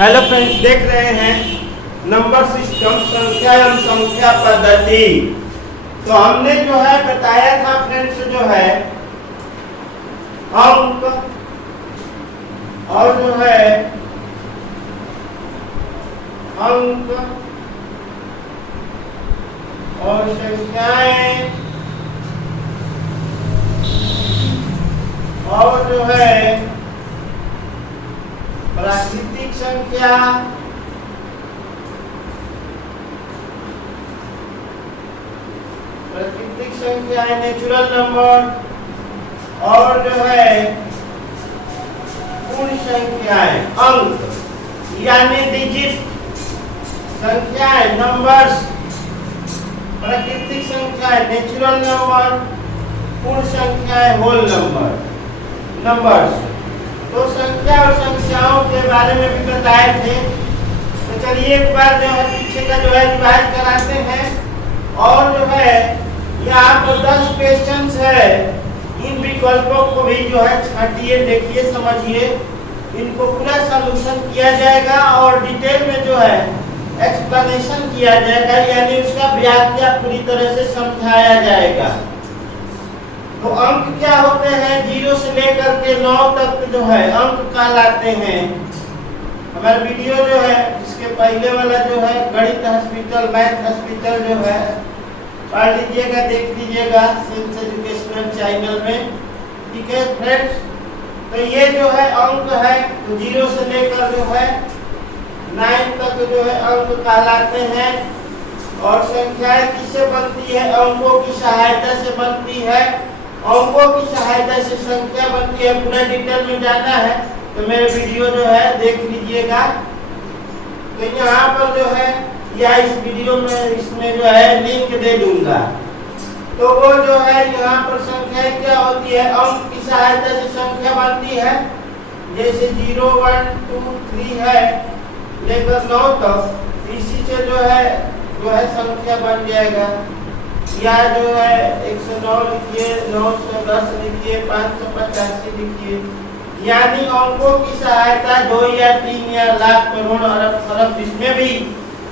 Hello friends, देख रहे हैं नंबर सिस्टम संख्या एवं संख्या पद्धति। तो हमने जो है बताया था फ्रेंड्स, जो है अंक और जो है अंक और संख्याएं और जो है प्राकृतिक संख्या नेचुरल नंबर और जो है पूर्ण संख्याएं अंक यानी डिजिट संख्याएं नंबर्स, प्राकृतिक संख्याएं नेचुरल नंबर, पूर्ण संख्याएं होल नंबर्स। तो संख्या और संख्याओं के बारे में भी बताए थे। तो चलिए एक बार जो है पीछे का जो है रिवाइज कराते हैं। और जो है यहाँ पर 10 क्वेश्चंस है, इन विकल्पों को भी जो है छाटिए, देखिए, समझिए, इनको पूरा सॉल्यूशन किया जाएगा और डिटेल में जो है एक्सप्लेनेशन किया जाएगा, यानी उसका व्याख्या पूरी तरह से समझाया जाएगा। तो अंक क्या होते हैं? 0 से लेकर के 9 तक जो है अंक कहलाते हैं। हमारा वीडियो जो है इसके पहले वाला जो है गणित हॉस्पिटल, मैथ हॉस्पिटल जो है पढ़ लीजिएगा, देख लीजिएगा सेंस एजुकेशनल चैनल में। ठीक है फ्रेंड्स, तो ये जो है अंक है, तो 0 से लेकर जो है 9 तक जो है अंक कहलाते हैं। और संख्याएं किससे बनती है? अंकों की सहायता से बनती है। अंकों की सहायता से संख्या बनती है। पूरा डिटेल में जाना है तो मेरे वीडियो जो है देख लीजिएगा। तो यहाँ पर जो है या इस वीडियो में इसमें जो है लिंक दे दूंगा। तो वो जो है यहाँ पर संख्या क्या होती है? अंक की सहायता से संख्या बनती है। जैसे 0, 1, 2, 3 है लेकर 9 तक, इसी से जो है संख्या बन जाएगा। या जो है 109 लिखिए, 910 लिखिए, 585 लिखिए। यानी अंकों की सहायता 2 या 3 या लाख, करोड़, अरब, खरब जिसमें भी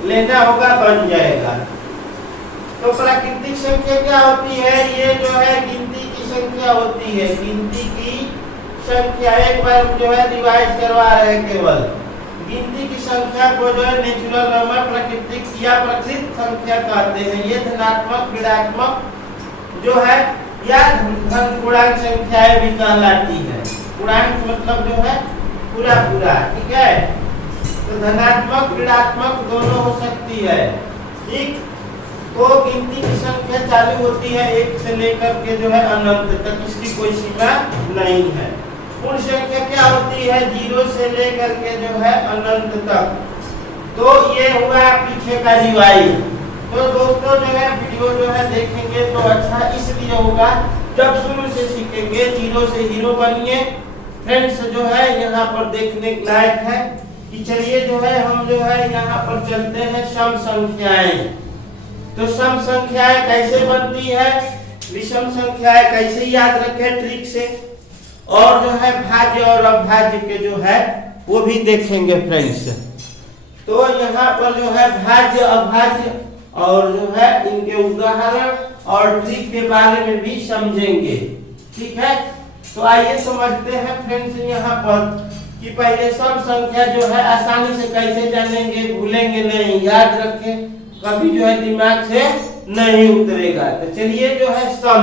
लेना होगा बन जाएगा। तो प्राकृतिक संख्या क्या होती है? ये जो है गिनती की संख्या होती है। गिनती की संख्या एक बार जो है रिवाइज करवा रहे हैं केवल। गिनती की संख्या को जो है नेचुरल नंबर, प्राकृतिक या प्रकृत संख्या कहते हैं। ये धनात्मक, ऋणात्मक जो है या धन पूर्णांक संख्याएं भी कहलाती है। पूर्णांक मतलब जो है पूरा, ठीक है। तो धनात्मक, ऋणात्मक दोनों हो सकती है। ठीक, तो गिनती की संख्या चालू होती है 1 से लेकर के जो है अनंत तक, इसकी कोई सीमा नहीं है। पूर्ण संख्या क्या होती है? 0 से लेकर के जो है अनंत तक। तो ये हुआ पीछे का रिवाइज। तो दोस्तों जो है वीडियो जो है देखेंगे तो अच्छा इसलिए होगा, जब शुरू से सीखेंगे 0 से हीरो बनिए। फ्रेंड्स जो है यहाँ पर देखने लायक है कि चलिए जो है हम जो है यहाँ पर चलते हैं सम संख्याएं। तो सम संख्याएं कैसे बनती है, विषम संख्याएं कैसे याद रखें ट्रिक से, और जो है भाज्य और अभाज्य के जो है वो भी देखेंगे फ्रेंड्स। तो यहाँ पर जो है भाज्य, अभाज्य और जो है इनके उदाहरण और ट्रिक के बारे में भी समझेंगे। ठीक है, तो आइए समझते हैं फ्रेंड्स यहाँ पर कि पहले सम संख्या जो है आसानी से कैसे जानेंगे, भूलेंगे नहीं, याद रखें, कभी जो है दिमाग से नहीं उतरेगा। तो चलिए जो है सम,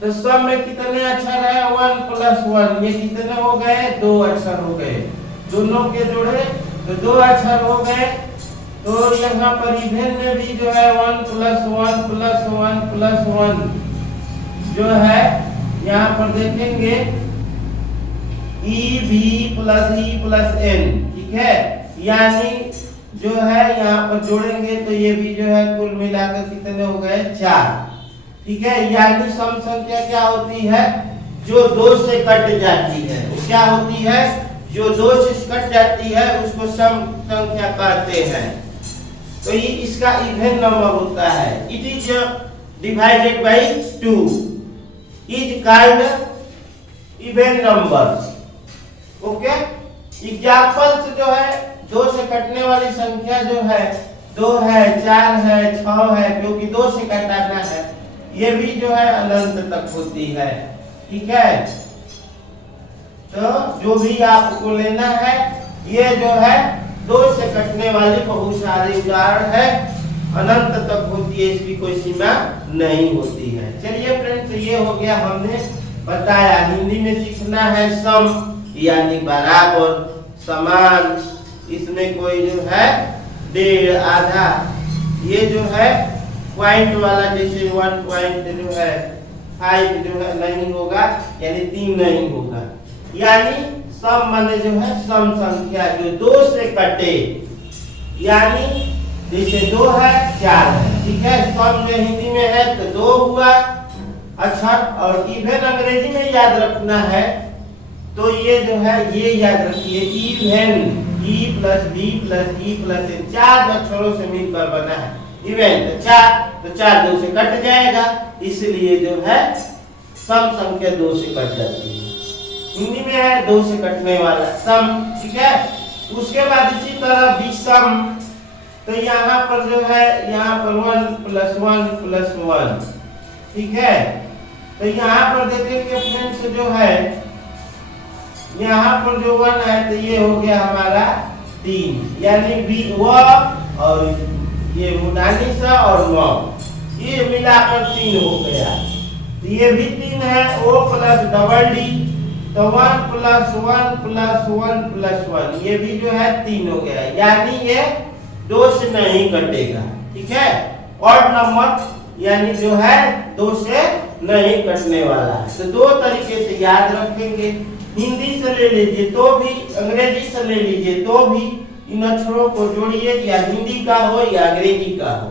तो सम में कितने अक्षर है? 1 + 1, ये कितने हो गए? 2 अक्षर हो गए। दोनों के जोड़े तो 2 अक्षर हो गए। तो यहाँ पर इवेन में भी जो है 1 + 1 + 1 + 1 जो है यहाँ पर देखेंगे EV + E + N। ठीक है, यानी जो है यहाँ पर जोड़ेंगे तो ये भी जो है कुल मिलाकर कितने हो गए? 4। ठीक है, यानी सम संख्या क्या होती है? जो 2 से कट जाती है। वो क्या होती है? जो 2 से कट जाती है उसको सम संख्या कहते हैं। तो ये इसका इवन नंबर होता है। It is divided by 2 is called even number. Okay, examples जो है 2 कटने वाली संख्या जो है 2 है, 4 है, 6 है, क्योंकि 2 से कटाना है, ये भी जो है अनंत तक होती है। ठीक है, तो जो भी आपको लेना है ये जो है 2 से कटने वाली बहुत सारे उदाहरण है, अनंत तक होती है, इसकी कोई सीमा नहीं होती है। चलिए फ्रेंड्स, ये हो गया, हमने बताया। हिंदी में सीखना है सम यानी बराबर, समान, इसमें कोई जो है डेढ़, आधा, ये जो है पॉइंट वाला, जैसे 1 पॉइंट जो है 5 जो है नहीं होगा, यानी 3 नहीं होगा। यानी सम माने जो है सम संख्या जो 2 से कटे, यानी जैसे 2 है 4 है। ठीक है, सम जो हिंदी में है तो 2 हुआ। अच्छा, और इवन अंग्रेजी में याद रखना है तो ये जो है ये याद रखिए, even, E plus B plus E plus N, 4 अक्षरों से मिलकर बना है इवन। तो 4 2 से कट जाएगा, इसलिए जो है सम संख्या 2 से कट जाती है। हिंदी में है 2 से कटने वाला सम। ठीक है, उसके बाद इसी तरह विषम, तो यहाँ पर जो है यहाँ पर 1 + 1 + 1। ठीक है, तो यहाँ पर देखेंगे फ्रेंड्स जो है यहाँ पर जो 1 है तो ये हो गया हमारा 3, यानी व और ये मुदानी सा और 9, ये मिलाकर 3 हो गया। तो ये भी 3 है, O प्लस डबल डी, तो 1 + 1 + 1 + 1, ये भी जो है 3 हो गया, यानी ये 2 से नहीं कटेगा। ठीक है, ऑड नंबर यानी जो है 2 से नहीं कटने वाला है। तो 2 तरीके से याद रखेंगे, हिंदी से ले लीजिए तो भी, अंग्रेजी से ले लीजिए तो भी, इन अक्षरों को जोड़िए, या हिंदी का हो या अंग्रेजी का हो,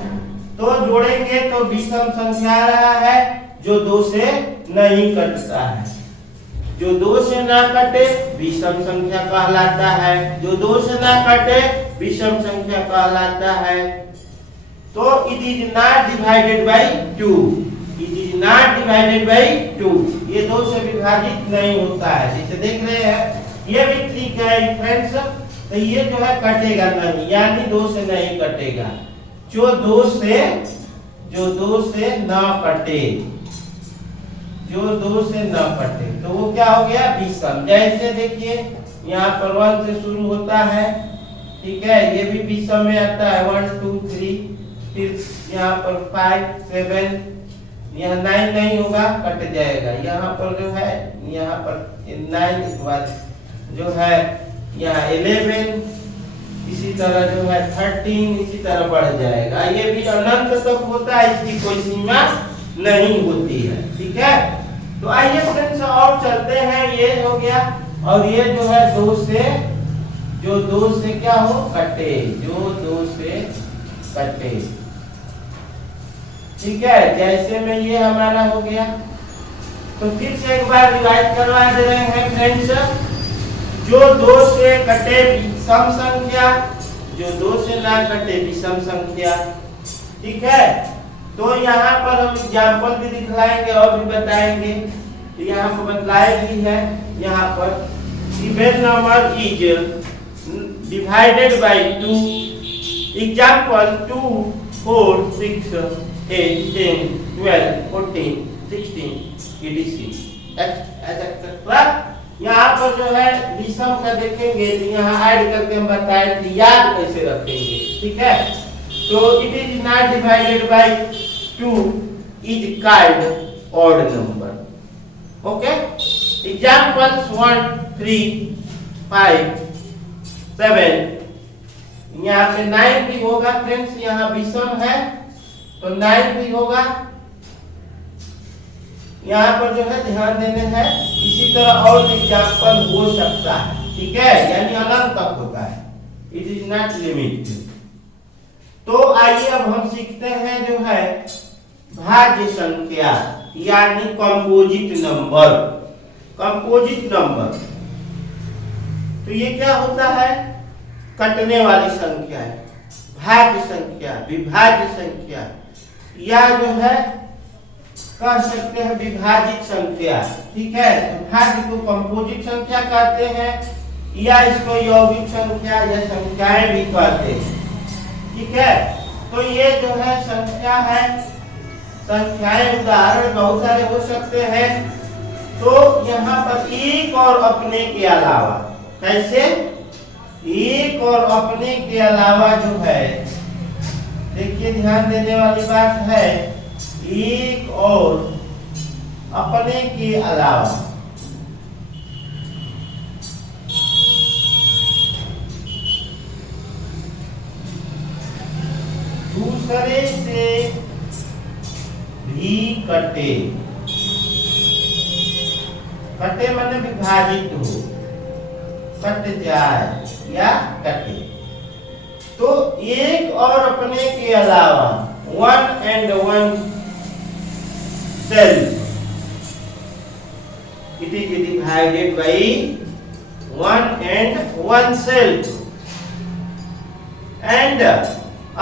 तो जोड़ेंगे तो विषम संख्या आ रहा है जो 2 से नहीं कटता है। जो 2 से ना कटे विषम संख्या कहलाता है, जो 2 से ना कटे विषम संख्या कहलाता है। तो it is not divided by 2, it is not divided by 2, ये 2 से विभाजित नहीं होता है। जैसे देख रहे हैं, ये भी ठीक है फ्रेंड्स, तो ये जो है कटेगा नहीं, यानी 2 से नहीं कटेगा। जो 2 से ना कटे, जो 2 से ना कटे, तो वो क्या हो गया विषम। जैसे देखिए यहाँ पर 1 से शुरू होता है, ठीक है, ये भी विषम में आता है, 1 2 3, फिर यहाँ पर 5 7, यहाँ 9 नहीं होगा, कट जाएगा। यहाँ पर जो है, यहाँ पर 9 के बाद जो है यहाँ 11, इसी तरह जो है 13, इसी तरह बढ़ जाएगा। ये भी अनंत तक होता है, इसकी कोई सीमा नहीं होती है। ठीक है, तो आइए फ्रेंड्स और चलते हैं। ये हो गया, और ये जो है 2 से, जो 2 से क्या हो कटे, जो 2 से कटे। ठीक है, जैसे में ये हमारा हो गया, तो फिर से एक बार रिवाइज करवा दे रहे हैं फ्रेंड्स। जो 2 से कटे विषम संख्या, जो 2 से ना कटे विषम संख्या। ठीक है, तो यहाँ पर हम एग्जाम्पल भी दिखलाएंगे और भी बताएंगे। तो यहाँ पर बतलाए भी है, यहाँ पर even number is divided by 2, example 2 4 6 8 10 12 14 16 etc। यहाँ पर जो है विषम का देखेंगे, तो यहाँ ऐड करके हम बताएं कि याद कैसे रखेंगे। ठीक है, तो it is not divided by 2 is called odd number. Okay, examples 1 3 5 7, यहाँ पे 9 भी होगा फ्रेंड्स, यहाँ विषम है तो 9 भी होगा। यहाँ पर जो है ध्यान देने हैं, इसी तरह और एग्जाम्पल हो सकता है। ठीक है, यानी अनंत तक होता है, इट इज नॉट लिमिट। तो आइए अब हम सीखते हैं जो है भाज्य संख्या, यानी कंपोजिट नंबर। कंपोजिट नंबर, तो ये क्या होता है, कटने वाली संख्या है, भाज्य संख्या, विभाज्य संख्या, या जो है कह सकते हैं विभाजित संख्या। ठीक है, तो भाज्य को कंपोजिट संख्या कहते हैं, या इसको यौगिक संख्या या संख्याएं भी कहते हैं। ठीक है, तो ये जो है संख्या है, संख्याएं उदाहरण बहुत सारे हो सकते हैं। तो यहाँ पर एक और अपने के अलावा, कैसे एक और अपने के अलावा जो है, देखिए ध्यान देने वाली बात है, एक और अपने के अलावा दूसरे से भी कटे, कटे माने विभाजित हो, कट जाए या कटे। तो एक और अपने के अलावा one and one self, it is divided by one and one self, and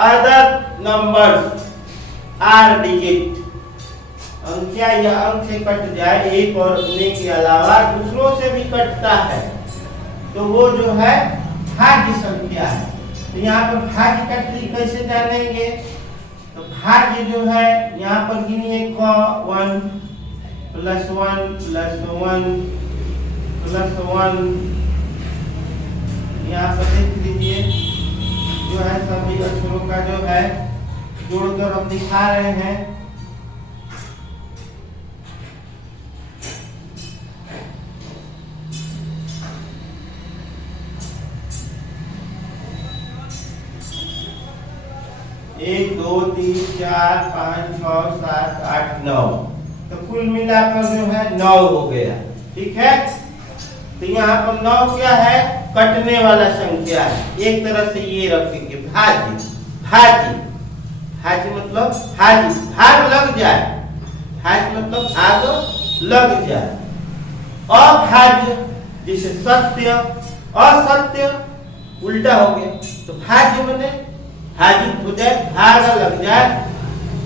other numbers are digit। अंख्या या अंक से कट जाए, एक और अपने के अलावा दूसरों से भी कटता है, तो वो जो है भाज्य संख्या है। तो यहाँ पर भाज्य का ट्रिक कैसे जानेंगे? तो भाज्य जो है यहाँ पर गिनिए, 1 प्लस 1 प्लस 1 प्लस 1, यहाँ पर देख लीजिए जो है सभी अक्षरों का जो है जोड़कर हम दिखा रहे हैं। एक, दो, 3, 4, 5, 6, 7, 8, 9, तो कुल मिलाकर जो है 9 हो गया। ठीक है, तो यहाँ पर 9 क्या है? कटने वाला संख्या है। एक तरह से ये रखेंगे भाज्य, भाज्य, भाज्य मतलब भाज्य, भाग लग जाए, भाज्य मतलब भाग लग जाए। अभाज्य जैसे सत्य, असत्य उल्टा हो गया, तो भाज्य माने भाजित हो जाए, भाग लग जाए।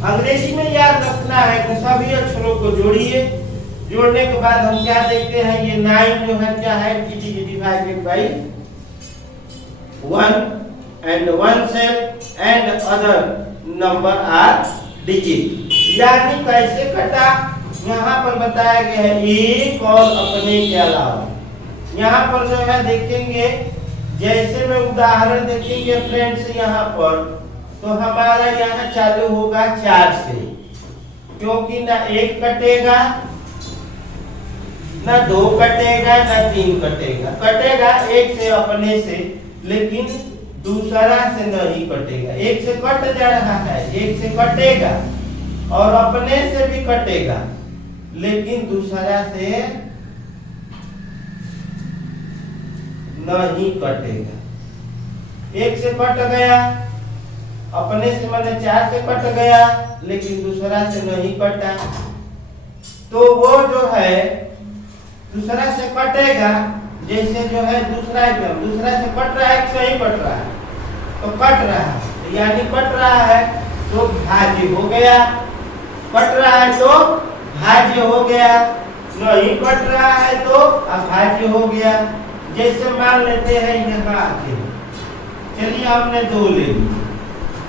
अंग्रेजी में याद रखना है कि सभी अक्षरों को जोड़िए, जोड़ने के बाद हम क्या देखते हैं, ये 9 जो है क्या है, divided by 1 and 1 cell and other number are digit। यानी कैसे कटा, यहाँ पर बताया गया है एक और अपने के अलावा। यहाँ पर जो है देखेंगे, जैसे में उदाहरण देखेंगे फ्रेंड्स, यहाँ पर तो हमारा यहाँ चालू होगा 4 से, क्योंकि ना 1 कटेगा, ना 2 कटेगा, ना 3 कटेगा। कटेगा 1 से अपने से, लेकिन दूसरा से नहीं कटेगा। 1 से कट जा रहा है, 1 से कटेगा और अपने से भी कटेगा, लेकिन दूसरा से नहीं कटेगा। 1 से कट गया, अपने से माने 4 से कट गया, लेकिन दूसरा से नहीं कटा, तो वो जो है दूसरा से कटेगा। जैसे जो है दूसरा से कट रहा है कि नहीं कट रहा है, तो कट रहा है, यानी कट रहा है तो भाज्य हो गया, कट रहा है तो भाज्य हो गया, नहीं कट रहा है तो अभाज्य हो गया। जैसे मान लेते हैं यहाँ आते हैं, चलिए हमने 2 ले ली,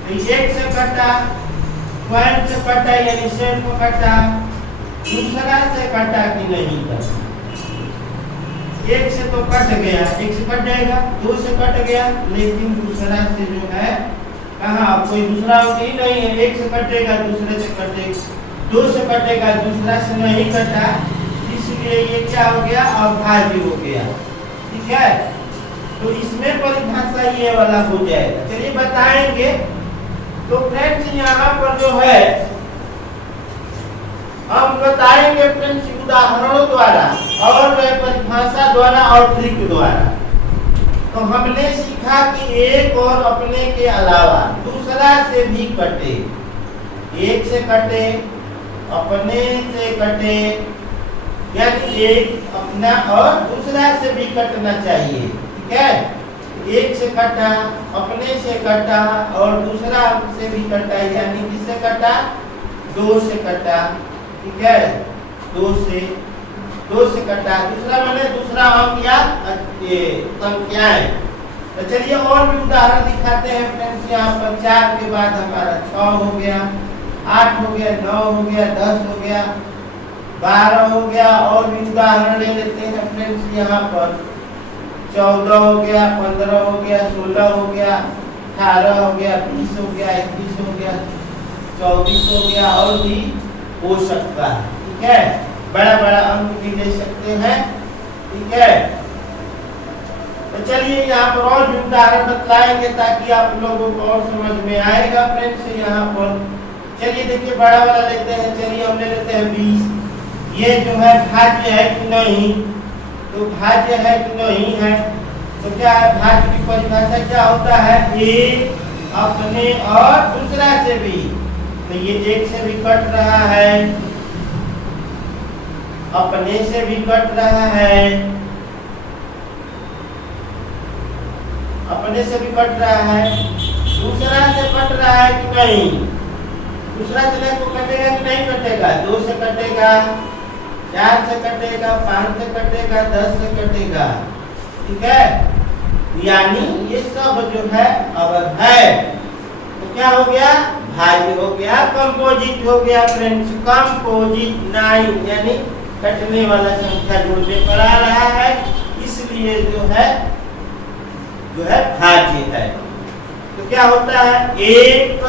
तो 1 से कटा, पॉइंट से कटा यानी सेट को कटा, दूसरा से कटा कि नहीं कटा। 1 से तो कट गया, 1 से कट जाएगा, 2 से कट गया, लेकिन दूसरा से जो है कहाँ कोई दूसरा ही नहीं है। 1 से कटेगा, दूसरे से कटेगा, 2 से कटेगा, दूसरा से नहीं कटा, इसलिए ये क्या हो गया, अभाज्य हो गया। ठीक है, तो इसमें परिभाषा ये वाला हो जाएगा। चलिए बताएंगे। तो फ्रेंड्स यहाँ पर जो है हम बताएंगे फ्रेंड्स उदाहरणों द्वारा और परिभाषा द्वारा और ट्रिक द्वारा। तो हमने सीखा कि एक और अपने के अलावा दूसरा से भी कटे, 1 से कटे, अपने से कटे, यानी एक अपना और दूसरा से भी कटना चाहिए। ठीक है, 1 से कटा, अपने से कटा और दूसरा से भी कटा, यानी किससे कटा, 2 से कटा। ठीक है, 2 से 2 से कटा, दूसरा मैंने दूसरा अंक या ये संख्याएं। तो चलिए और भी उदाहरण दिखाते हैं फ्रेंड्स। यहाँ पर 4 के बाद हमारा 6 हो गया, 8 हो गया, 9 हो गया, 10 हो गया, 12 हो गया। और भी उदाहरण ले लेते हैं फ्रेंड्स। यहाँ पर 14 हो गया, 15 हो गया, 16 हो गया, 18 हो गया, 20 हो गया, 21 हो गया, 24 हो गया, और भी हो सकता है। ठीक है, बड़ा बड़ा अंक भी ले सकते हैं। ठीक है, तो चलिए यहाँ पर और भी उदाहरण बतलाएंगे ताकि आप लोगों को और समझ में आएगा फ्रेंड्स। यहाँ पर चलिए देखिए बड़ा वाला लेते हैं। चलिए हम ले लेते हैं 20। ये जो है भाज्य है कि नहीं, तो भाज्य है कि नहीं है, तो क्या है भाज्य की परिभाषा क्या होता है, एक अपने और दूसरा से भी। तो ये एक से भी कट रहा है, अपने से भी कट रहा है, अपने से भी कट रहा है, दूसरा से कट रहा है कि नहीं, दूसरा से को कटेगा कि नहीं कटेगा, 2 से कटेगा, 4 से कटेगा, 5 से कटेगा, 10 से कटेगा। ठीक है, यानी ये सब जो है अवध है, तो क्या हो गया, भाज्य हो गया, कंपोजिट हो गया फ्रेंड्स। कंपोजिट 9 यानी कटने वाला संख्या जुड़ने पर आ रहा है, इसलिए जो है भाज्य है। तो क्या होता है, एक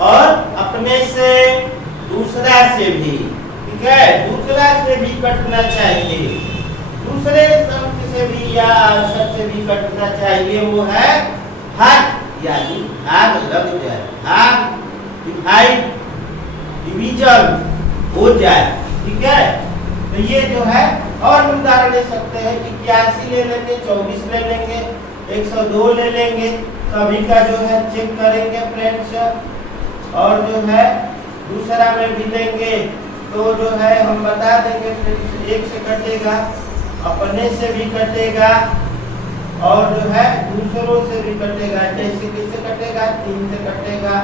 और अपने से दूसरा से भी। ठीक है, दूसरा से भी कटना चाहिए, दूसरे अंक से भी या अक्षर से भी कटना चाहिए, वो है भाग, यानी भाग लग जाए, भाग डिवाइड डिवीजन हो जाए। ठीक है, तो ये जो है और उदाहरण ले सकते हैं कि 81 ले लेंगे, 24 ले लेंगे, 102 ले लेंगे, सभी का जो है चेक करेंगे फ्रेंड्स। और जो है दूसरा में भी लेंगे तो जो है हम बता देंगे फ्रेंड्स, 1 से कटेगा, अपने से भी कटेगा, और जो है दूसरों से भी कटेगा। जैसे किससे कटेगा, 3 से कटेगा,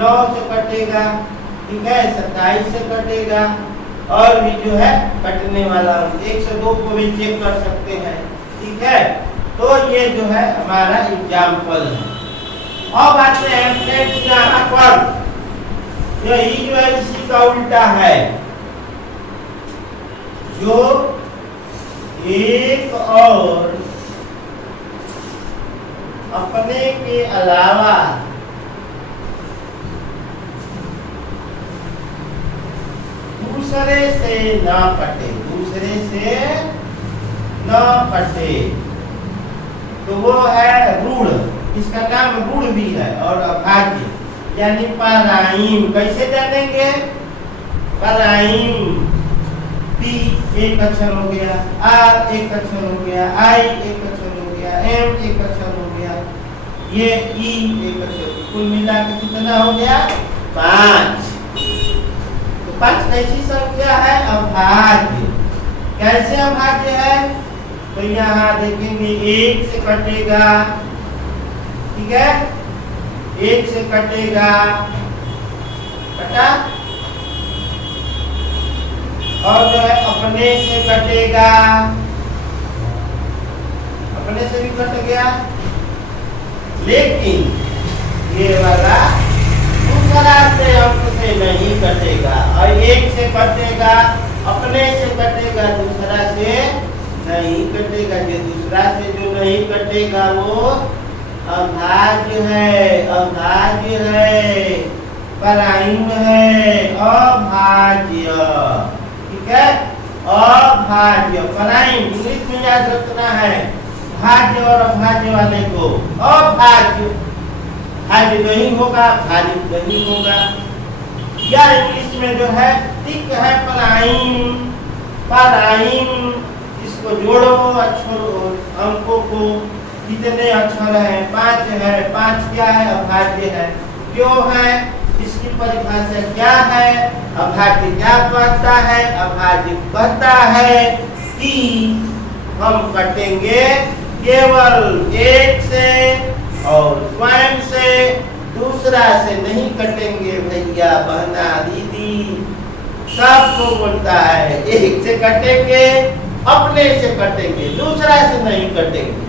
9 से कटेगा, ठीक है, 27 से कटेगा, और भी जो है कटने वाला 102 को भी चेक कर सकते हैं। ठीक है, तो ये जो है हमारा एग्जाम्पल है। अब आते हैं फ्रेंड्स यहाँ पर, यही जो है इसी का उल्टा है, जो एक और अपने के अलावा दूसरे से ना कटे, दूसरे से ना कटे, तो वो है ऋण। इसका नाम ऋण भी है और अभाज्य यानी पराइम। कैसे जानेंगे, पराइम, पी एक अक्षर हो गया, आर एक अक्षर हो गया, आई एक अक्षर हो गया, एम एक अक्षर हो गया, ये ई एक अक्षर, कुल मिला के कितना हो गया, 5। 5 कैसी संख्या है, अभाज्य। कैसे अभाज्य है, तो यहाँ देखेंगे 1 से कटेगा, ठीक है, 1 से कटेगा, कटा, और जो है अपने से कटेगा, अपने से भी कट गया, लेकिन ये वाला दूसरा से अंक से नहीं कटेगा, और 1 से कटेगा, अपने से कटेगा, दूसरा से नहीं कटेगा। जो दूसरा से जो नहीं कटेगा वो अभाज्य है, अभाज्य है, पराइम है, अभाज्य। ठीक है, अभाज्य, पराइम इंग्लिश में याद रखना है, भाज्य और अभाज्य वाले को। अभाज्य भाज्य नहीं होगा, भाज्य नहीं होगा, या इंग्लिश में जो है टिक है पराइम, पराइम, इसको जोड़ो अक्षरों अंकों को, कितने अक्षर है, 5 है, 5 क्या है, अभाज्य है। क्यों है, इसकी परिभाषा क्या है, अभाज्य क्या कहता है, अभाज्य कहता है कि हम कटेंगे केवल 1 से और स्वयं से, दूसरा से नहीं कटेंगे भैया बहना दीदी। सबको बोलता है एक से कटेंगे, अपने से कटेंगे, दूसरा से नहीं कटेंगे।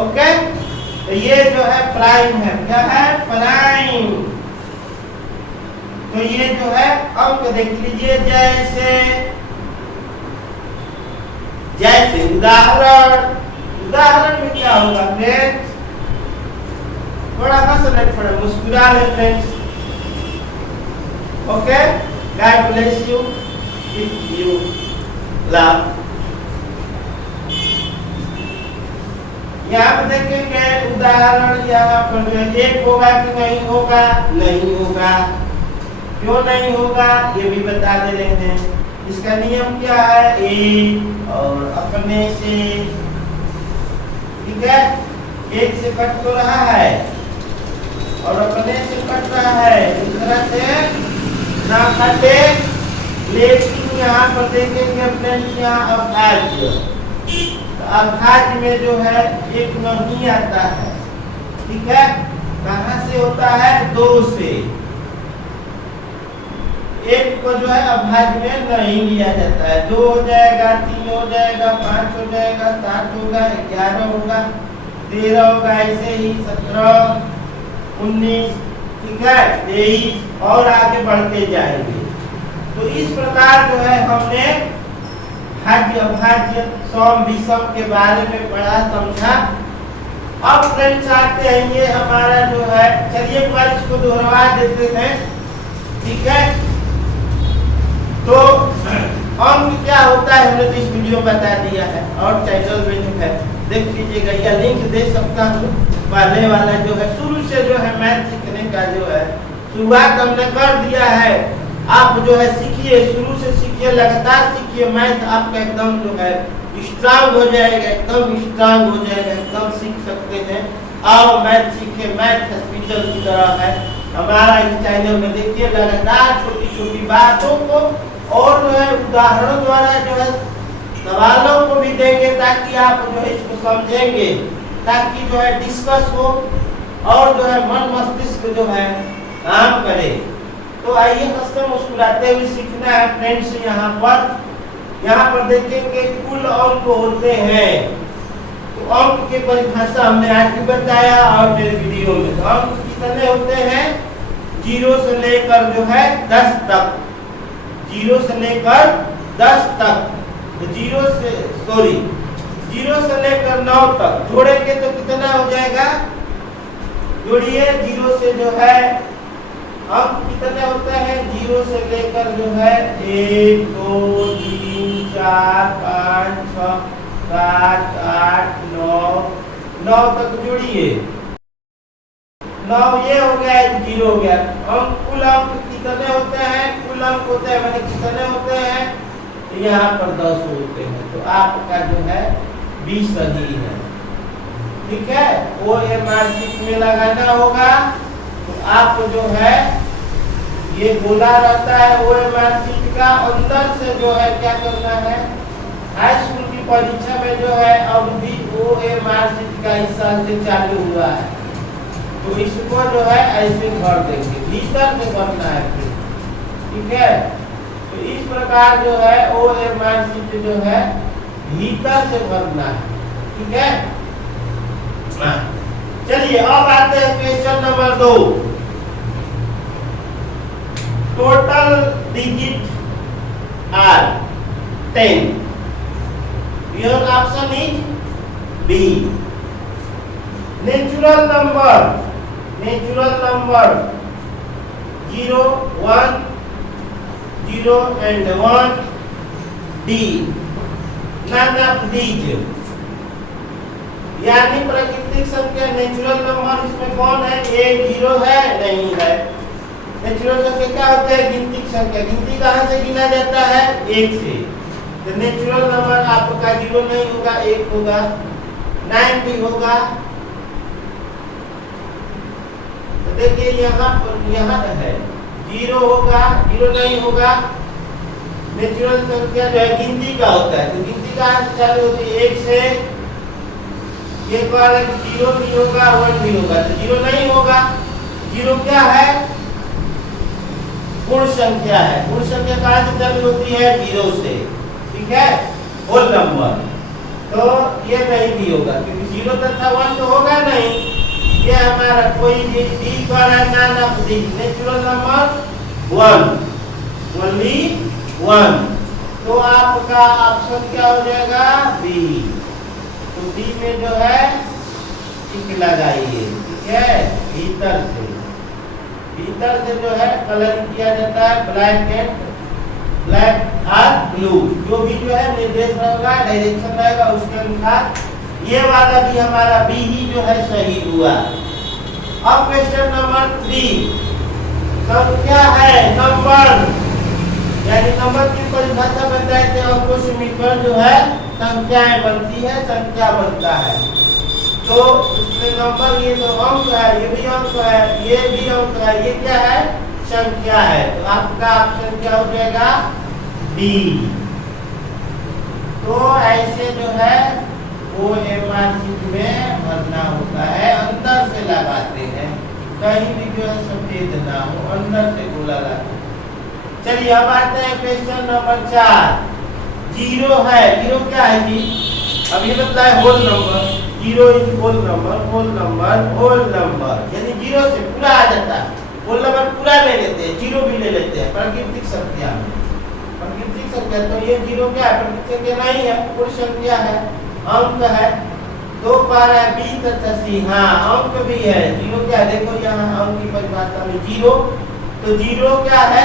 ओके, तो ये जो है प्राइम है। क्या है? प्राइम। तो ये जो है अंक देख लीजिए, जैसे जैसे उदाहरण में क्या होगा फ्रेंड्स? थोड़ा हंस रहे, थोड़ा मुस्कुरा रहे friends. Okay, God bless you if you लाभ। यहाँ पे देखेंगे उदाहरण, यहाँ पर जो एक होगा कि नहीं होगा? नहीं होगा। क्यों नहीं होगा ये भी बता दे रहे हैं। इसका नियम क्या है? एक और अपने से, ठीक है, एक से कट तो रहा है और अपने से कट रहा है, दूसरा से ना कटे। लेकिन यहाँ पर देखेंगे अपने यहाँ अभाज्य, अभाज्य में जो है एक नहीं आता है, ठीक है। कहाँ से होता है? दो से। एक को जो है अभाज्य में नहीं लिया जाता है। 2 हो जाएगा, 3 हो जाएगा, 5 हो जाएगा, 7 होगा, 11 होगा, 13 होगा, ऐसे ही 17, 19, ठीक है, 23 और आगे बढ़ते जाएंगे। तो इस प्रकार जो है हमने भाज्य अभाज्य सम विषम के बारे में पढ़ा, समझा। अब फ्रेंड्स आते हैं, ये हमारा जो है, चलिए एक बार इसको दोहरा देते हैं, ठीक है। तो अंक क्या होता है हमने तो इस वीडियो में बता दिया है, और चैनल में जो है देख लीजिएगा, या लिंक दे सकता हूँ। पहले वाला जो है शुरू से जो है मैथ सीखने का जो है शुरुआत हमने कर दिया है। आप जो है सीखिए, शुरू से सीखिए, लगातार सीखिए। मैथ आपका एकदम जो है स्ट्रांग हो जाएगा, एकदम स्ट्रांग हो जाएगा, एकदम सीख सकते हैं। आओ मैथ सीखे, मैथ हॉस्पिटल की तरह है हमारा इस चैनल में। देखिए लगातार छोटी छोटी बातों को और जो है उदाहरणों द्वारा जो है सवालों को भी देंगे, ताकि आप जो है इसको समझेंगे, ताकि जो है डिस्कस हो और जो है मन मस्तिष्क जो है काम करे। तो आइए हंसते मुस्कुराते हुए सीखना है फ्रेंड्स। यहाँ पर देखेंगे कुल अंक होते हैं। तो अंक की परिभाषा हमने आज भी बताया और मेरे वीडियो में। तो अंक कितने होते हैं? 0 से लेकर जो है 10 तक, 0 से लेकर 10 तक। तो 0 से लेकर 9 तक जोड़ेंगे तो कितना हो जाएगा? जोड़िए, 0 से जो है अंक कितने होते हैं? 0 से लेकर जो है 1 2 3 4 5 6 7 8 9 तक जोड़िए। 9 ये हो गया, 0 हो गया। अंक कुल अंक कितने होते हैं? कुल अंक होते हैं मैंने कितने होते हैं? यहाँ पर 10 होते हैं। तो आपका जो है 20 सही है, ठीक है। OMR शीट में लगाना होगा। तो आप जो है ये गोला रहता है OMR शीट का, अंदर से जो है क्या करना है? हाई स्कूल की परीक्षा में जो है अब भी OMR शीट का इस साल से चालू हुआ है। तो इसको जो है ऐसे भर देंगे, भीतर से भरना है फिर, ठीक है। तो इस प्रकार जो है OMR शीट जो है भीतर से भरना है, ठीक है। चलिए अब आते हैं question number 2। Total digit are 10। Your option is B. Natural number 0 1 0 and 1 D। none of these, यानी प्राकृतिक संख्या नेचुरल नंबर इसमें कौन है? 1 0 है? नहीं है। नेचुरल संख्या क्या होता है? गिनती संख्या। गिनती कहाँ से गिना जाता है? 1 से। तो नेचुरल नंबर आपका 0 नहीं होगा, 1 होगा, 9 भी होगा। तो देखिए यहाँ है 0 होगा, 0 नहीं होगा। नेचुरल संख्या जो है गिनती का होता है। तो गिनती कहाँ से चालू होती है? 1 से। ये बार 0 भी होगा, 1 भी होगा। तो 0 नहीं होगा। 0 क्या है? पूर्ण संख्या है। पूर्ण संख्या कहाँ से चालू होती है? 0 से, ठीक है, होल नंबर। तो ये नहीं भी होगा क्योंकि 0 तथा 1 तो होगा नहीं। ये हमारा कोई भी डी द्वारा none of the natural number 1, only 1। तो आपका ऑप्शन क्या हो जाएगा? बी। तो बी में जो है टिक लगाइए, ठीक है। भीतर से जो है कलर किया जाता है ब्लैक और ब्लू, जो भी जो है निर्देश रहेगा, डायरेक्शन रहेगा, उसके अनुसार ये वाला भी हमारा बी ही जो है सही हुआ। अब क्वेश्चन नंबर 3, संख्या है नंबर, यानी नंबर की परिभाषा बताए थे, और कुछ मिलकर जो है संख्याएं बनती है, संख्या बनता है। तो इसमें नंबर, ये तो अंक है, ये भी अंक है, ये भी अंक है, ये क्या है? संख्या है। तो आपका ऑप्शन क्या हो जाएगा? डी। तो ऐसे जो है वो एमआरसी में भरना होता है, अंदर से लगाते हैं, कहीं भी जो है सफेद ना हो, अंदर से गोला लगाते हैं। चलिए अब आते हैं क्वेश्चन नंबर 4। 0 है, 0 क्या है जी? अब ये बतला है whole number, 0 is whole number, यानी 0 से पूरा आ जाता है। होल नंबर पूरा ले लेते हैं, 0 भी ले लेते हैं प्राकृतिक संख्या में। प्राकृतिक संख्या तो ये 0 क्या है? प्राकृतिक संख्या नहीं है, पूर्ण संख्या है, अंक है। 2 पारा बी तथा सी, हाँ अंक भी है। 0 क्या है? देखो यहाँ अंक की परिभाषा में 0, तो 0 क्या है?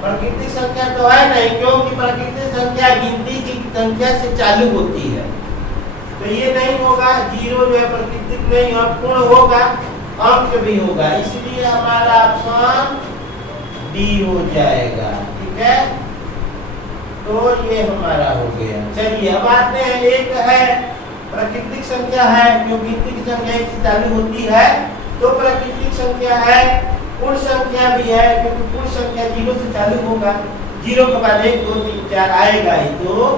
प्राकृतिक संख्या तो है नहीं, क्योंकि प्राकृतिक संख्या गिनती की संख्या से चालू होती है। तो ये नहीं होगा, 0 जो है प्राकृतिक नहीं और पूर्ण होगा, अंक भी होगा, इसलिए हमारा ऑप्शन डी हो जाएगा, ठीक है। तो ये हमारा हो गया। चलिए अब आते हैं, एक है प्राकृतिक संख्या है, जो गिनती की संख्या 1 से चालू होती है, तो प्राकृतिक संख्या है। पूर्ण संख्या भी है, क्योंकि पूर्ण संख्या 0 से चालू होगा, 0 के बाद 1 2 3 4 आएगा ही। तो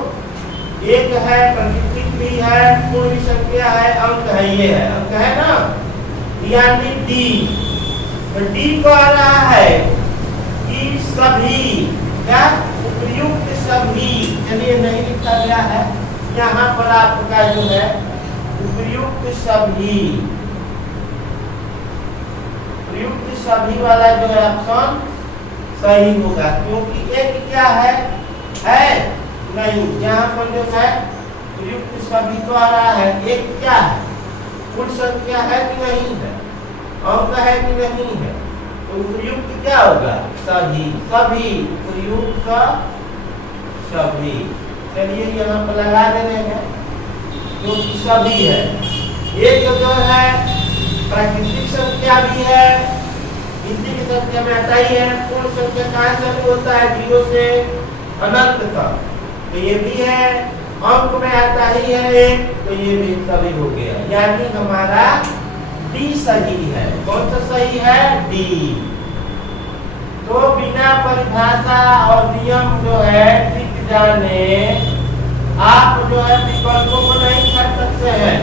एक है, प्राकृतिक भी है, पूर्ण भी संख्या है, अंक है, ये है, अंक है ना, यानी डी। तो डी को आ रहा है कि सभी, क्या? उपयुक्त सभी, चलिए नहीं लिखा गया है यहाँ पर आपका जो है उपयुक्त सभी, उपयुक्त सभी वाला जो है ऑप्शन सही होगा, क्योंकि एक क्या है नहीं, यहाँ पर जो है उपयुक्त सभी को आ रहा है। एक क्या है? पूर्ण संख्या है कि नहीं है, अंक है कि नहीं है, तो उपयुक्त क्या होगा? सभी, सभी, उपयुक्त सभी। चलिए यहाँ पर लगा देते हैं, क्योंकि सभी है। एक जो है प्राकृतिक संख्या भी है, गिनती की संख्या में आता ही है। पूर्ण संख्या कहाँ से होता है? 0 से अनंत तक, तो ये भी है। अंक में आता ही है एक, तो ये भी सभी हो गया, यानी हमारा डी सही है। कौन सा सही है? डी। तो बिना परिभाषा और नियम जो है टिक जाने, आप जो है विकल्पों को नहीं कर सकते हैं।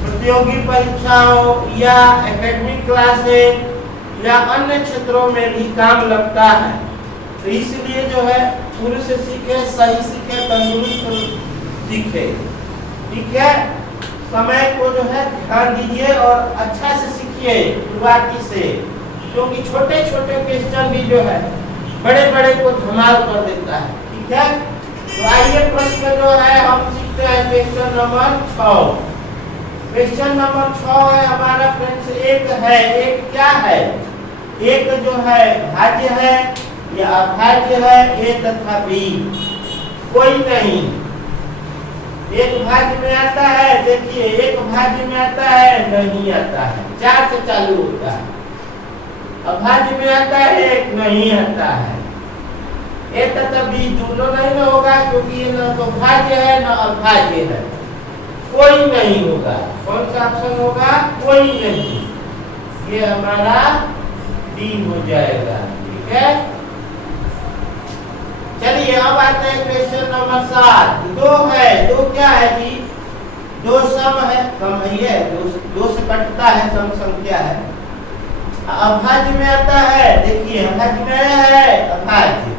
प्रतियोगी परीक्षाओं या एकेडमिक क्लासेस या अन्य क्षेत्रों में भी काम लगता है। तो इसलिए जो है पूर्ण से सीखे, सही सीखे, तंदुरुस्त सीखे, ठीक है। समय को जो है ध्यान दीजिए और अच्छा से सीखिए शुरुआती से, क्योंकि छोटे छोटे क्वेश्चन भी जो है बड़े बड़े को धमाल कर देता है, ठीक है। तो आइए प्रश्न जो है हम सीखते हैं क्वेश्चन नंबर 6। क्वेश्चन नंबर 6 है हमारा फ्रेंड्स, एक है, एक क्या है? एक जो है भाज्य है या अभाज्य है, ए तथा बी, कोई नहीं। एक भाज्य में आता है, देखिए एक भाज्य में आता है, नहीं आता है, 4 से चालू होता है। अभाज्य में आता है, एक नहीं आता है। ए तथा बी दोनों नहीं ना होगा, क्योंकि ये न तो भाज्य है न अभाज्य है, कोई नहीं होगा। कौन सा ऑप्शन होगा? कोई नहीं। ये हमारा डी हो जाएगा, ठीक है। चलिए अब आते हैं क्वेश्चन नंबर 7। 2 है, 2 क्या है जी? 2 सम है, सम है, 2 से कटता है, सम संख्या है। अभाज्य में आता है, देखिए अभाज्य में आया है अभाज्य,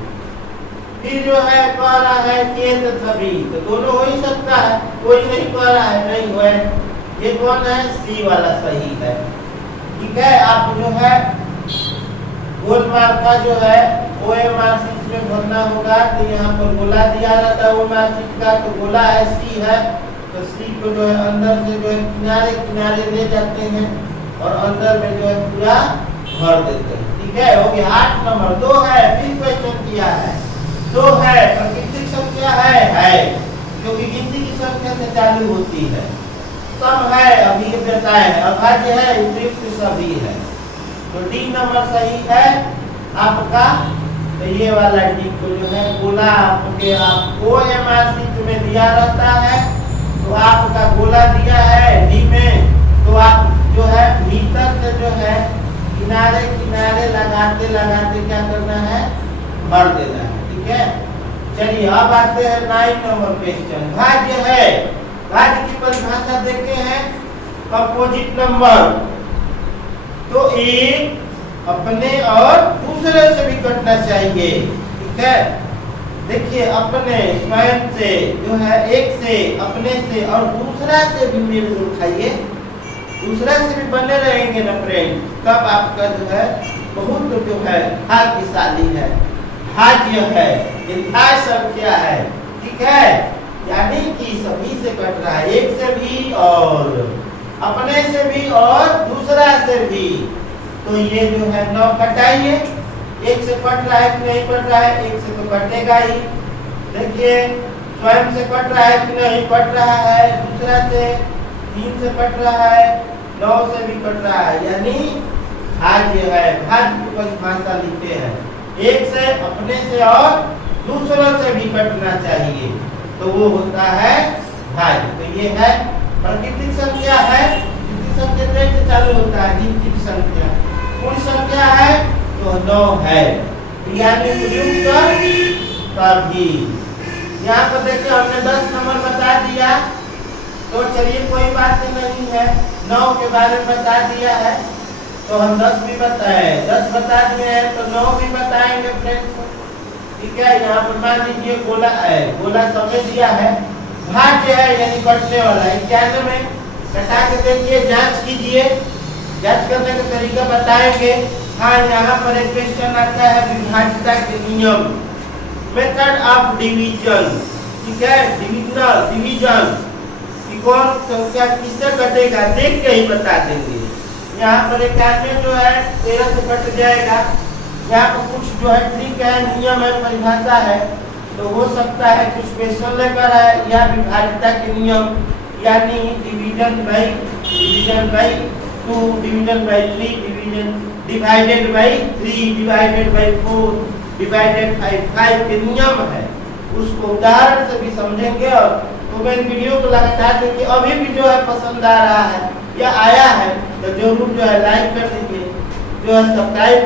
फिर जो है कह रहा है केंद्र सभी, तो दोनों हो ही सकता है, कोई नहीं कह रहा है नहीं हुए, ये कौन है सी वाला सही है। ठीक है, आप जो है गोल मार्क का जो है OMR शीट में भरना होगा, तो यहाँ पर गोला दिया रहता है OMR शीट का, तो गोला है सी है, तो सी को जो है अंदर से जो है किनारे किनारे ले जाते हैं और अंदर में जो है पूरा भर देते हैं। ठीक है, हो गया 8 नंबर। 2 है, फिर क्वेश्चन किया है 2 है, प्राकृतिक संख्या है क्योंकि गिनती की संख्या से चालू होती है, सम है अभी बताए है, अभाज्य है, उपयुक्त सभी है, तो डी नंबर सही है आपका। तो ये वाला डी को जो है गोला आपके आपको OMR शीट में दिया रहता है, तो आपका गोला दिया है डी में, तो आप जो है भीतर से जो है किनारे किनारे लगाते लगाते क्या करना है, भर देना है। ठीक है, चलिए अब आते हैं 9 नंबर क्वेश्चन। भाज्य है, भाज्य की परिभाषा देखे हैं, अपोजिट नंबर, तो एक अपने और दूसरे से भी कटना चाहिए। ठीक है, देखिए अपने स्वयं से जो है एक से, अपने से और दूसरा से भी मेल जोल खाइए, दूसरा से भी बने रहेंगे ना फ्रेंड, तब आपका जो है बहुत जो है भाग्यशाली है, भाज्य है, निर्धार संख्या है। ठीक है, यानी कि सभी से कट रहा है, एक से भी और अपने से भी और दूसरा से भी, तो ये जो है 9 कटाइए, एक से कट रहा है कि नहीं कट रहा है, एक से तो कटेगा ही। देखिए स्वयं से कट रहा है कि नहीं कट रहा है, दूसरा से 3 से कट रहा है, 9 से भी कट रहा है, यानी भाज्य है। भाज्य की परिभाषा लिखते हैं, एक से, अपने से और दूसरों से भी कटना चाहिए, तो वो होता है भाज्य। तो ये है प्राकृतिक संख्या है, संख्या से चालू होता है, गिनती की संख्या, पूर्ण संख्या है तो 9 है, यानी सभी। यहाँ पर देखिए हमने 10 नंबर बता दिया, तो चलिए कोई बात नहीं है, 9 के बारे में बता दिया है, तो हम 10 भी बताए, 10 बता दिए हैं तो 9 भी बताएंगे फ्रेंड्स। ठीक है, यहाँ पर मान लीजिए गोला है, गोला समय दिया है, भाज्य है यानी कटने वाला है, 91 में कटा के देखिए, जांच कीजिए, जांच करने का तरीका बताएंगे। हाँ, यहाँ पर एक क्वेश्चन आता है विभाज्यता के नियम, मेथड ऑफ डिवीजन। ठीक है, डिवीजन कि कौन संख्या किससे कटेगा देख के ही बता देंगे। यहाँ पर 91 जो है 13 से कट जाएगा, यहाँ पर कुछ जो है ट्रिक है, नियम है, परिभाषा है, तो हो सकता है कुछ क्वेश्चन लेकर है या विभाज्यता के नियम, यानी division by 2, division by 3, divided by 3, divided by 4, divided by 5 के नियम है, उसको उदाहरण से भी समझेंगे। और तो मेरी वीडियो को लगातार देखिए, अभी भी जो है पसंद आ रहा है या आया है तो जरूर जो है लाइक कर दीजिए, जो है सब्सक्राइब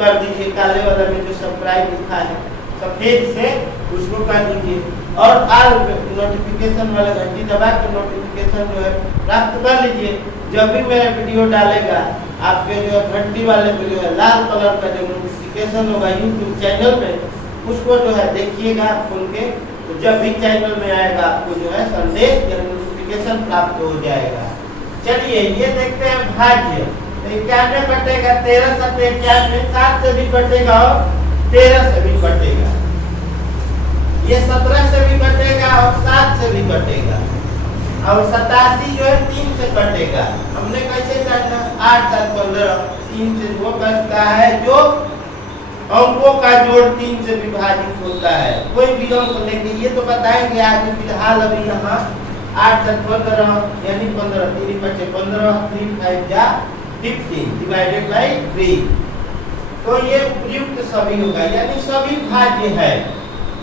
कर दीजिए, काले वाला में जो सब्सक्राइब लिखा है सफेद से उसको कर दीजिए, और आल नोटिफिकेशन वाला घंटी दबा के नोटिफिकेशन जो है प्राप्त कर लीजिए। जब भी मेरा वीडियो डालेगा आपके जो है घंटी वाले पे जो है लाल कलर का जो नोटिफिकेशन होगा यूट्यूब चैनल में, उसको जो है देखिएगा खोल के, तो जब भी चैनल में आएगा आपको जो है संदेश या नोटिफिकेशन प्राप्त हो जाएगा। चलिए ये देखते हैं भाज्य, तो 91 कटेगा, 13 7 91, 7 से भी कटेगा और 13 से भी कटेगा, ये 17 से भी कटेगा और 7 से भी कटेगा, और 87 जो है 3 से कटेगा। हमने कैसे जानना, 8 7 15, 3 से वो कटता है जो अंकों का जोड़ 3 से विभाजित होता है, कोई भी अंक लेंगे, ये तो बताएंगे आगे, फिलहाल अभी यहाँ 8 7 15 यानी 15, 3 बचे 15, 3 5 जा 15 डिवाइडेड बाई 3, तो ये उपयुक्त सभी होगा, यानी सभी भाज्य है।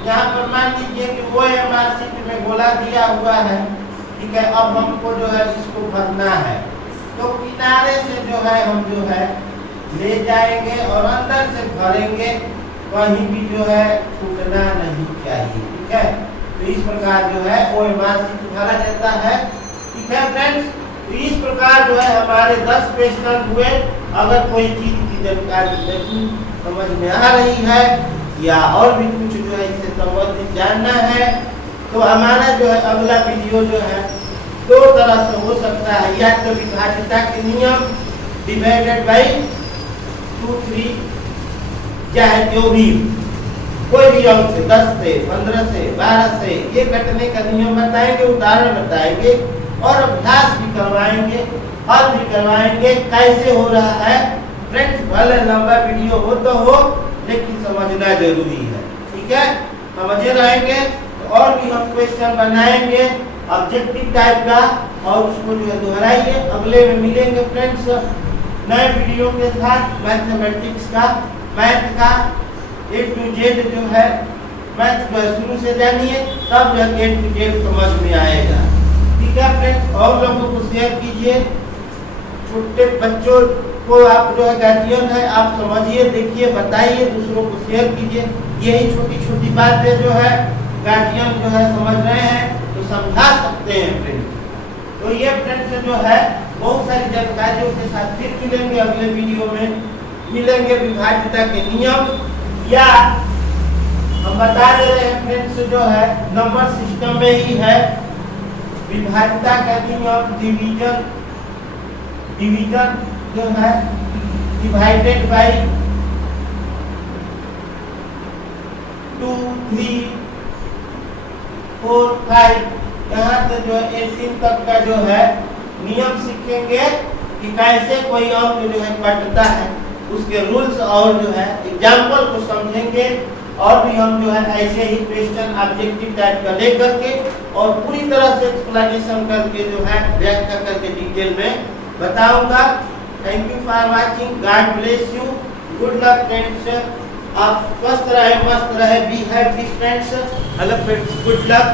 यहाँ पर मान लीजिए कि वो OMR शीट में गोला दिया हुआ है, ठीक है, अब हमको जो है इसको भरना है, तो किनारे से जो है हम जो है ले जाएंगे और अंदर से भरेंगे, कहीं भी जो है छूटना नहीं चाहिए। ठीक है, तो इस प्रकार जो है OMR शीट भरा जाता है। ठीक है फ्रेंड्स, तो इस प्रकार जो है हमारे 10 क्वेश्चन हुए। अगर कोई चीज की जानकारी नहीं समझ में आ रही है या और भी कुछ जो है इससे संबंधित जानना है तो हमारा जो है अगला वीडियो जो है दो तरह से हो सकता है, या तो विभाज्यता के नियम डिवाइडेड बाई 2, 3, चाहे जो भी कोई भी अंक से 10 से 15 से 12 से ये कटने का नियम बताएंगे, उदाहरण बताएंगे और अभ्यास भी करवाएंगे, हल भी करवाएंगे कैसे हो रहा है। फ्रेंड्स भले लंबा वीडियो हो तो हो लेकिन समझना जरूरी है, ठीक है। समझे रहेंगे तो और भी हम क्वेश्चन बनाएंगे ऑब्जेक्टिव टाइप का और उसको जो है दोहराइए। अगले में मिलेंगे फ्रेंड्स नए वीडियो के साथ मैथमेटिक्स का, मैथ का A to Z जो है मैथ जो है शुरू से जानिए तब जो A to Z समझ में आएगा, ठीक है फ्रेंड्स। और लोगों को शेयर कीजिए, छोटे बच्चों को आप जो है गार्जियन है आप समझिए, देखिए, बताइए, दूसरों को शेयर कीजिए। यही छोटी छोटी बातें जो है गार्जियन जो है समझ रहे हैं तो समझा सकते हैं फ्रेंड्स। तो ये फ्रेंड्स जो है बहुत सारी जानकारियों के साथ फिर मिलेंगे अगले वीडियो में। मिलेंगे विभाज्यता के नियम, या हम बता दे रहे हैं फ्रेंड्स जो है नंबर सिस्टम में ही है विभाज्यता का नियम, डिवीजन जो है डिवाइडेड बाई 2, 3, 4, 5 यहाँ से जो है 18 तक का जो है नियम सीखेंगे कि कैसे कोई अंक जो है कटता है, उसके रूल्स और जो है एग्जाम्पल को समझेंगे। और भी हम जो है ऐसे ही क्वेश्चन ऑब्जेक्टिव टाइप का ले करके और पूरी तरह से एक्सप्लेनेशन करके जो है व्याख्या करके डिटेल में बताऊंगा। Thank you for watching, God bless you, good luck friends. आप स्वस्थ रहे, मस्त रहे, be happy friends. Hello friends, good luck.